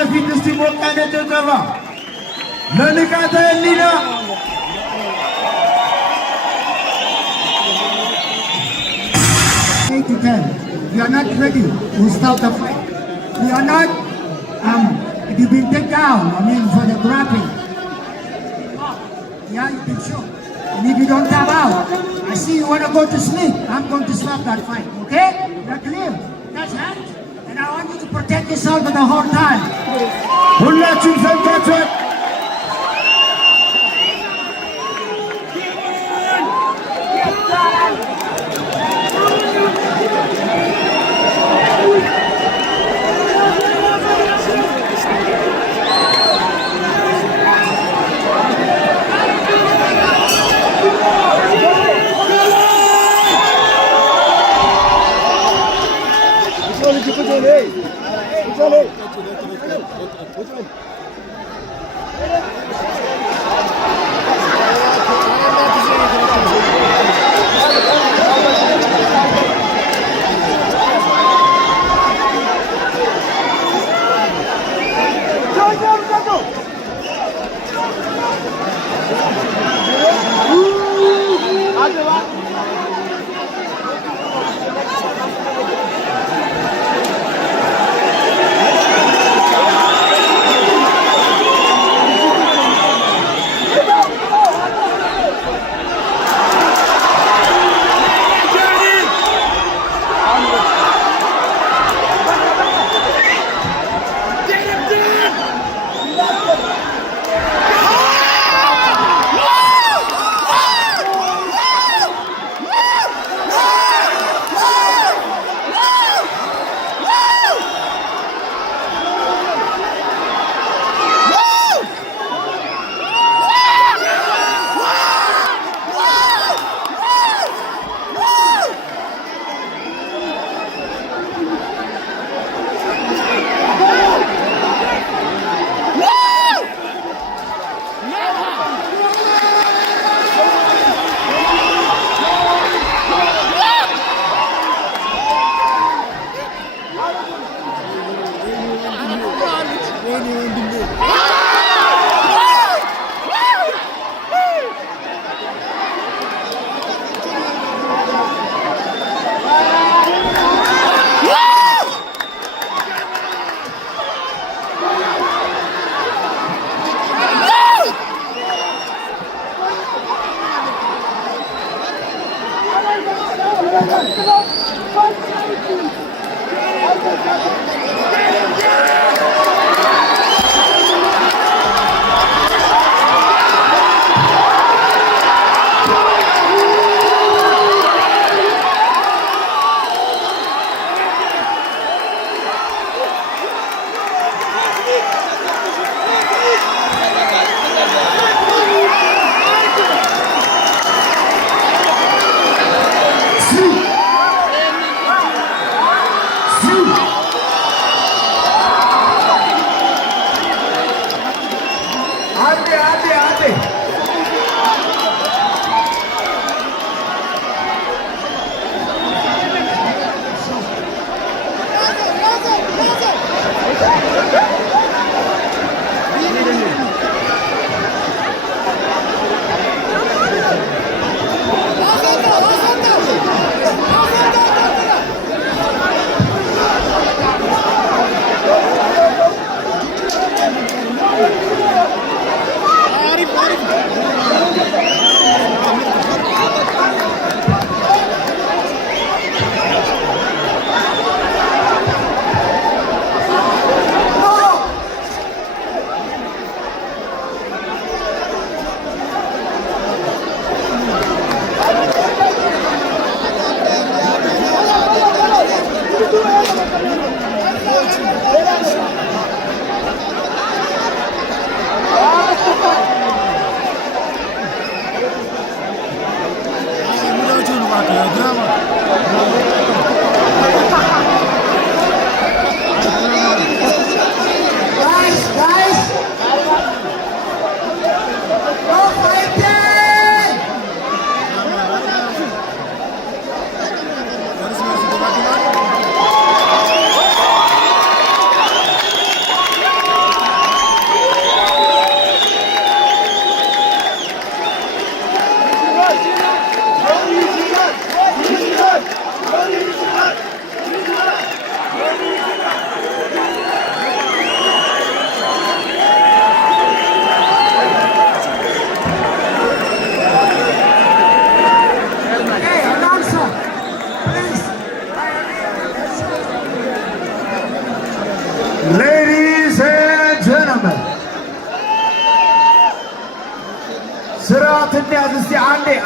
በፊት እስቲ ሞቅ ያለ ጭብጨባ ለንቃተ ህሊና። 8 to 10. We are not ready to start the fight. We are not, if you've been taken down, for the grappling. Yeah, you can show. And if you don't tap out, I see you want to go to sleep. I'm going to stop that fight, okay? You're clear. That's it. And I want you to protect yourself the whole time. ሁላችሁም ሰምታችኋል።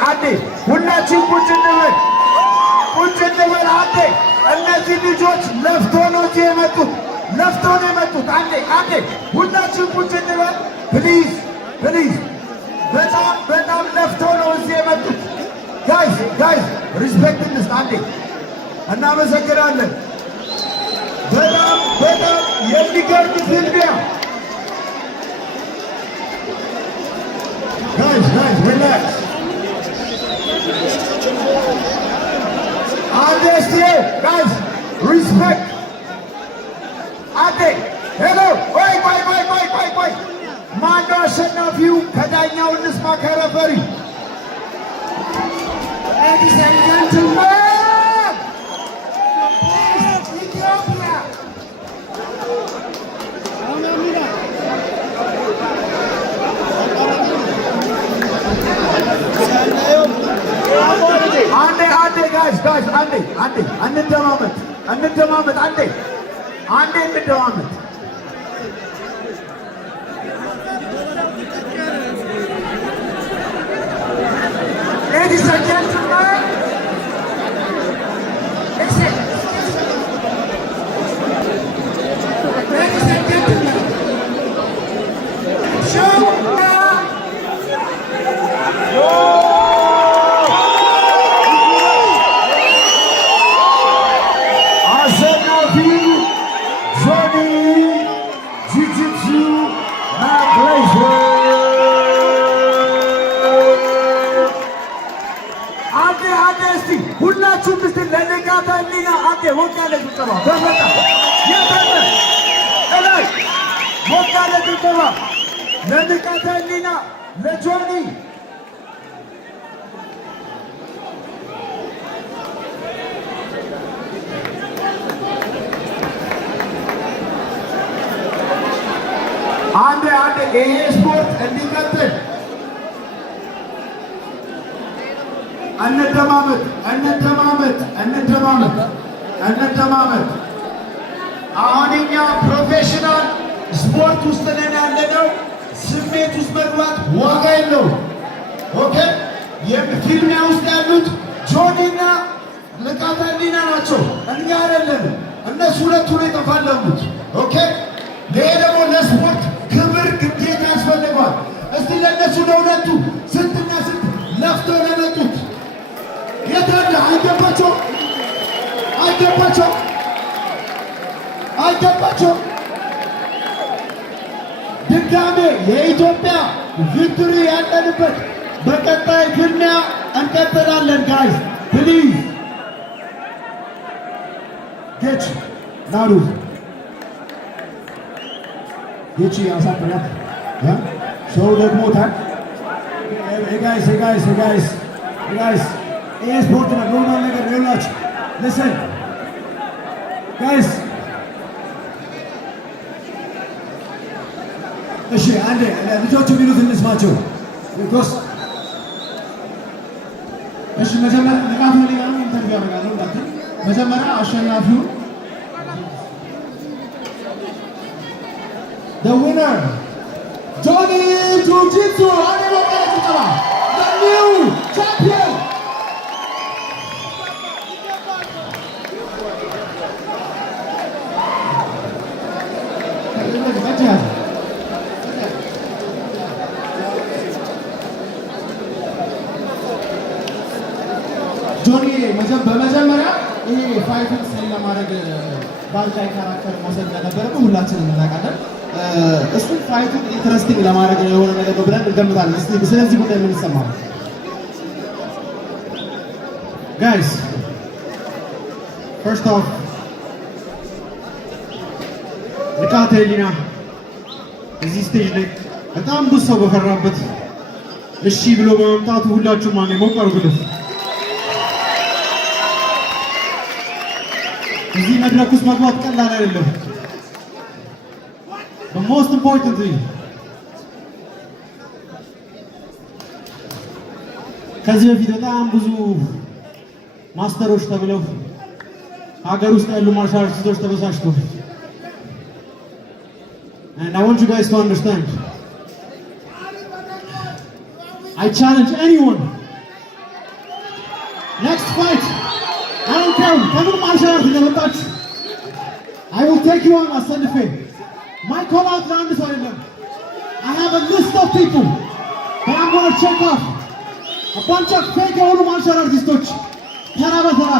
አንዴ ሁላችን ቁጭ እንበል አንዴ። እነዚህ ልጆች ለፍቶ ነው እዚህ የመጡት፣ አንዴ ሁላችን ቁጭ እንበል ፕሊዝ። በጣም ለፍቶ ነው እዚህ የመጡት። ጋይስ ሪስፔክት እንስጥ አንዴ። እናመሰግናለን። በጣም የሚገርም ፊልሚያ። ጋይስ ሪላክስ አንዴ እስቲ ጋይስ ሪስፔክት አንዴ። ሄሎ ቆይ ማነው አሸናፊው? ከዳኛው እንስማ ከረፈሪ። Ladies and gentlemen, please, Ethiopia. አንዴ ጋይስ አንዴ እንደማመጥ አንዴ እንደማመጥ። Ladies and gentlemen, listen. Ladies and gentlemen, show አሸናፊው ጆኒ ጂጂቱ ናግሌሽን። አንዴ እስቲ ሁላችሁም እስቲ ለንቃተ ህሊና አንዴ ሞቅ ያለ ጭብጨባ በፈጣ የታለ እላይ ሞቅ ያለ ጭብጨባ ለንቃተ ህሊና ለጆኒ። አንዴ ይሄ ስፖርት እንዲቀጥል እንደማመጥ። አሁን እኛ ፕሮፌሽናል ስፖርት ውስጥ ነን ያለነው። ስሜት ውስጥ መግባት ዋጋ የለውም። ኦኬ ፊልሚያ ውስጥ ያሉት ጆኒና ንቃተ ህሊና ናቸው፣ እኛ አይደለንም። እነሱ ሁለቱ ነው የተፋለሙት። ኦኬ ይሄ ደግሞ ለስፖርት ክብር ግዴታ ያስፈልገዋል። እስቲ ለእነሱ ለሁለቱ ስንትና ስንት ለፍተው ለመጡት የታለ አይገባቸው። ድጋሜ የኢትዮጵያ ቪክቶሪ ያለንበት በቀጣይ ፍልሚያ እንቀጥላለን። ጋይስ ፕሊዝ ጌች ናሩ ጌች ያሳጥራት ሰው ደግሞታል። ጋይስ ይሄ ስፖርት ነው፣ ኖርማል ነገር ይኸውላችሁ። ሊስን ጋይስ እሺ አንዴ ልጆቹ የሚሉት እንስማቸው። እሺ መጀመሪያ ንቃተ ህሊና ኢንተርቪው ያደርጋለሁ። እንዳትል መጀመሪያ አሸናፊው the winner ጆኒ ጂጂቱ አንዴ ወጣ ጭብጨባ the new champion ጆኒ በመጀመሪያ ይሄ ፋይቱን ስለ ለማድረግ ባልታይ ካራክተር መውሰድ እንደነበረብን ሁላችንም እናውቃለን። እሱን ፋይቱን ኢንትረስቲንግ ለማድረግ የሆነ ነገር ነው ብለን እንገምታለን። እስቲ ስለዚህ ጉዳይ ምን ይሰማል? ጋይስ ፈርስት ኦፍ ንቃተ ህሊና እዚህ ስቴጅ ላይ በጣም ብዙ ሰው በፈራበት እሺ ብሎ በመምጣቱ ሁላችሁም ማን ሞቅ አድርጉት። እዚህ መድረክ ውስጥ መግባት ቀላል አይደለም። The most important thing ከዚህ በፊት በጣም ብዙ ማስተሮች ተብለው ሀገር ውስጥ ያሉ ማርሻል አርቲስቶች ተበሳጭተው and I want you guys to understand I challenge anyone ከምንም አልሸራርት እንደመጣችሁ I will take you on አሰልፌ my call out ለአንድ ሰው አይደለም I have a list of people that I'm going to check off a bunch of fake የሆኑ ማርሻል አርቲስቶች ተራ በተራ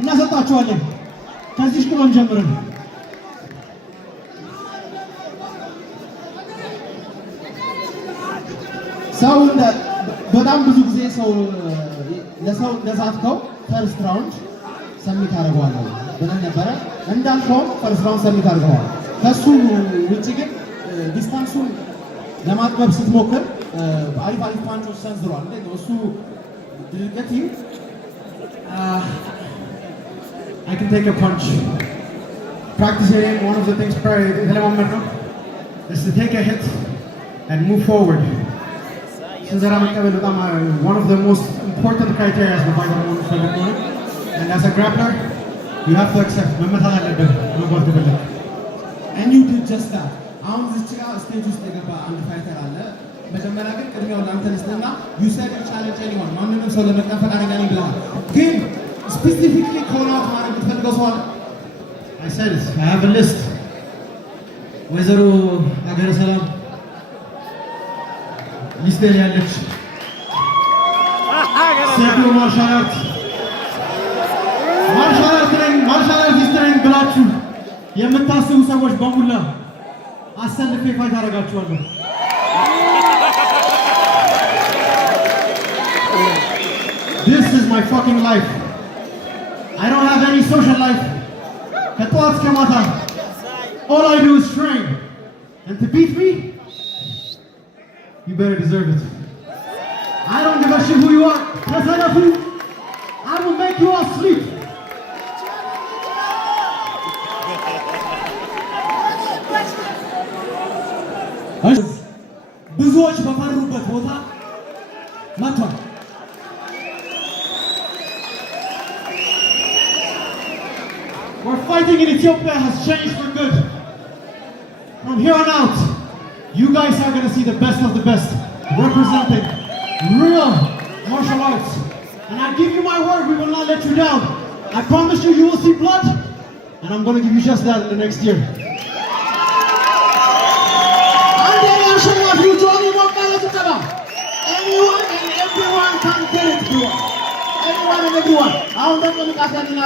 እናሰጣችኋለን ከዚህ ሽቅሎን ጀምረን ሰው በጣም ብዙ ጊዜ ሰው ለሰው ለዛትከው ፈርስት ራውንድ ሰሚት አደርገዋለሁ ብለን ነበረ እንዳልከው ፈርስት ራውንድ ሰሚት አድርገዋል ከሱ ውጪ ግን ዲስታንሱን ለማጥበብ ስትሞክር አሪፍ ፓንቾች ሰንዝሯል እሱ ድርገት I can take a punch practicing one of the things is to take a hit and move forward one of the most important criteria as and as a grappler you have to accept and you did just that አሁን እዚህ ጋር ስቴጅ ውስጥ የገባ አንድ ፋይተር አለ መጀመሪያ ግን ቅድሚያው ላንተ ልስጥና you said you challenge anyone ማንንም ሰው ለመቅረፍ ፈቃደኛ ነኝ ብለሃል ግን specifically call out ማድረግ የምትፈልገው ሰው አለ I said it I have a list ወይዘሮ ሀገረ ሰላም ሊስቴ ላይ ያለች ሴቶ ማርሻል አርቲስት ነኝ ብላችሁ የምታስቡ ሰዎች በሙላ አሰልፌ ፋይት አደርጋችኋለሁ This is my fucking life I don't have any social life ከጠዋት እስከ ማታ all I do is train and to beat me you better deserve it I don't give a shit who you are I will make you all sleep ብዙዎች በፈሩበት ቦታ መጥቷል We're fighting in Ethiopia has changed for good from here on out you guys are going to see the best of the best representing real martial arts and I give you my word we will not let you down I promise you will see blood and I'm going to give you just that in the next year anyone and everyone can get it bro anyone and everyone አሁን ደግሞ ንቃተልና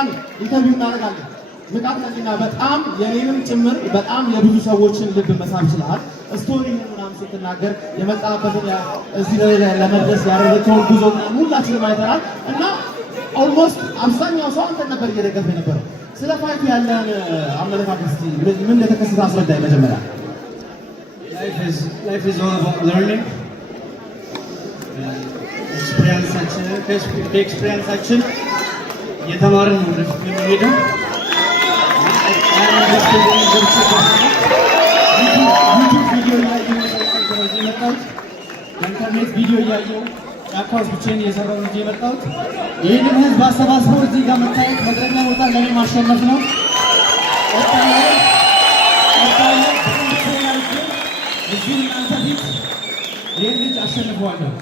ኢንተርቪው እናደርጋለን ንቃተልና በጣም የኔንም ጭምር በጣም የብዙ ሰዎችን ልብ መሳብ ይችላል ስቶሪውን ምናምን ስትናገር የመጣበትን እዚህ ላይ ለመድረስ ያደረገውን ጉዞ ሁላችንም አይተናል እና ኦልሞስት አብዛኛው ሰው አንተ ነበር እየደገፈ የነበረው ስለ ፋይቱ ያለን አመለካከት ምን እንደተከሰተ አስረዳኝ መጀመሪያ life is all about learning ኤክስፒሪየንሳችን የተማርን ነው ወደፊት የምንሄደው ኢንተርኔት ቪዲዮ እያየሁ ጫካ ውስጥ ብቻዬን እየሰራሁ እንጂ የመጣሁት ይህንን ህዝብ አሰባስበው እዚህ ጋር መታየት መድረክ ላይ መውጣት ለእኔ ማሸነፍ ነው እዚህ እናንተ ፊት ይህን ልጅ አሸንፈዋለሁ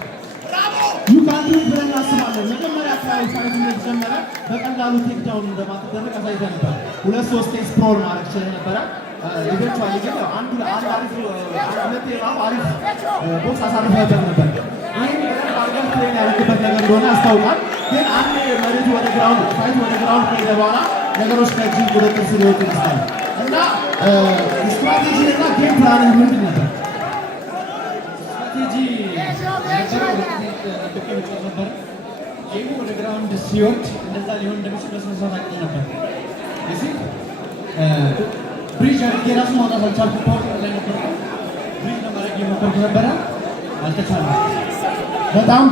You can't do it ብለን እናስባለን መጀመሪያ አካባቢ ፋይት እንደተጀመረ በቀላሉ ቴክዳውን እንደማትደረግ አሳይተህ ነበር 2-3 ስፕሮል ማድረግ ችለህ ነበረ ኢቨንቹዋሊ ግን አንድ አሪፍ ቦክስ አሳርፈህበት ነበር ይህን አርገን ትሬን ያደረግበት ነገር እንደሆነ ያስታውቃል ግን አንድ መሬቱ ወደ ግራውንድ ፋይት ወደ ግራውንድ ከሄደ በኋላ ነገሮች ከእጅ ቁጥጥር ስር ሊወጡ ይመስላል እና ስትራቴጂ እና ጌም ፕላን ምንድን ነበር ስትራቴጂ ነበር ጌሙ ወደ ግራውንድ ሲወርድ እንደዛ ሊሆን እንደሚችል በስነስርዓት አቅም ነበር እዚህ ብሪጅ አድርጌ ራሱ ማውጣት አልቻልኩም ፓወር ላይ ነበር ብሪጅ ለማድረግ የሞከርኩ ነበረ አልተቻለም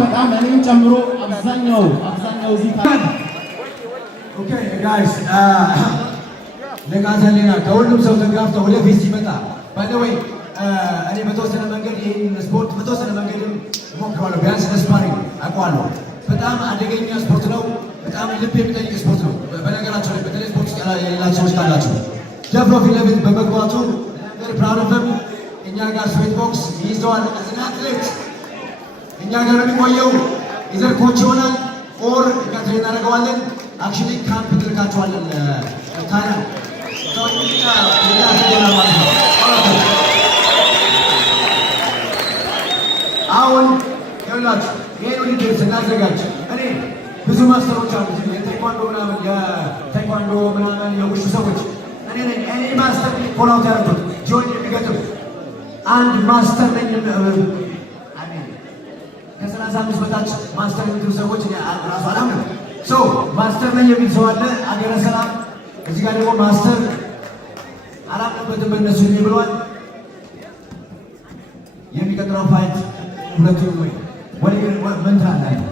በጣም እኔም ጨምሮ አብዛኛው እዚህ ኦኬ ጋይስ ለጋዛሌና ከሁሉም ሰው ተጋፍተው ወደፊት ሲመጣ ባይ ዘ ዌይ እኔ በተወሰነ መንገድ ይህን ስፖርት በተወሰነ መንገድም እሞክረዋለሁ ቢያንስ ለስፓሪንግ አውቀዋለሁ በጣም አደገኛ ስፖርት ነው በጣም ልብ የሚጠይቅ ስፖርት ነው በነገራቸው ላይ በተለይ ስፖርት ውስጥ ያላችሁ ሰዎች ካላችሁ ደፍሮ ፊት ለፊት በመግባቱ very proud of him እኛ ጋር ስዌት ቦክስ ይይዘዋል as an athlete እኛ ጋር የሚቆየው ኢዘር ኮች ይሆናል ኦር እኛ ትሬን እናደርገዋለን አክቹዋሊ ካምፕ ትልካቸዋለን ታይላንድ አሁን ይኸውላችሁ ይሄን ውድድር ስናዘጋጅ እኔ ብዙ ማስተሮች አሉ የቴኳንዶ ምናምን የውሹ ሰዎች እኔ ማስተር ኮላውት ያደረጉት ጆይን የሚገጥም አንድ ማስተር ነኝ። ከ35 በታች ማስተር የሚሉ ሰዎች ራሱ አላምንም። ማስተር ነኝ የሚል ሰው አለ አገረ ሰላም። እዚህ ጋር ደግሞ ማስተር አላምንበትም በእነሱ ብለዋል። የሚቀጥለው ፋይት ሁለቱ ወይ ምን ትላለህ?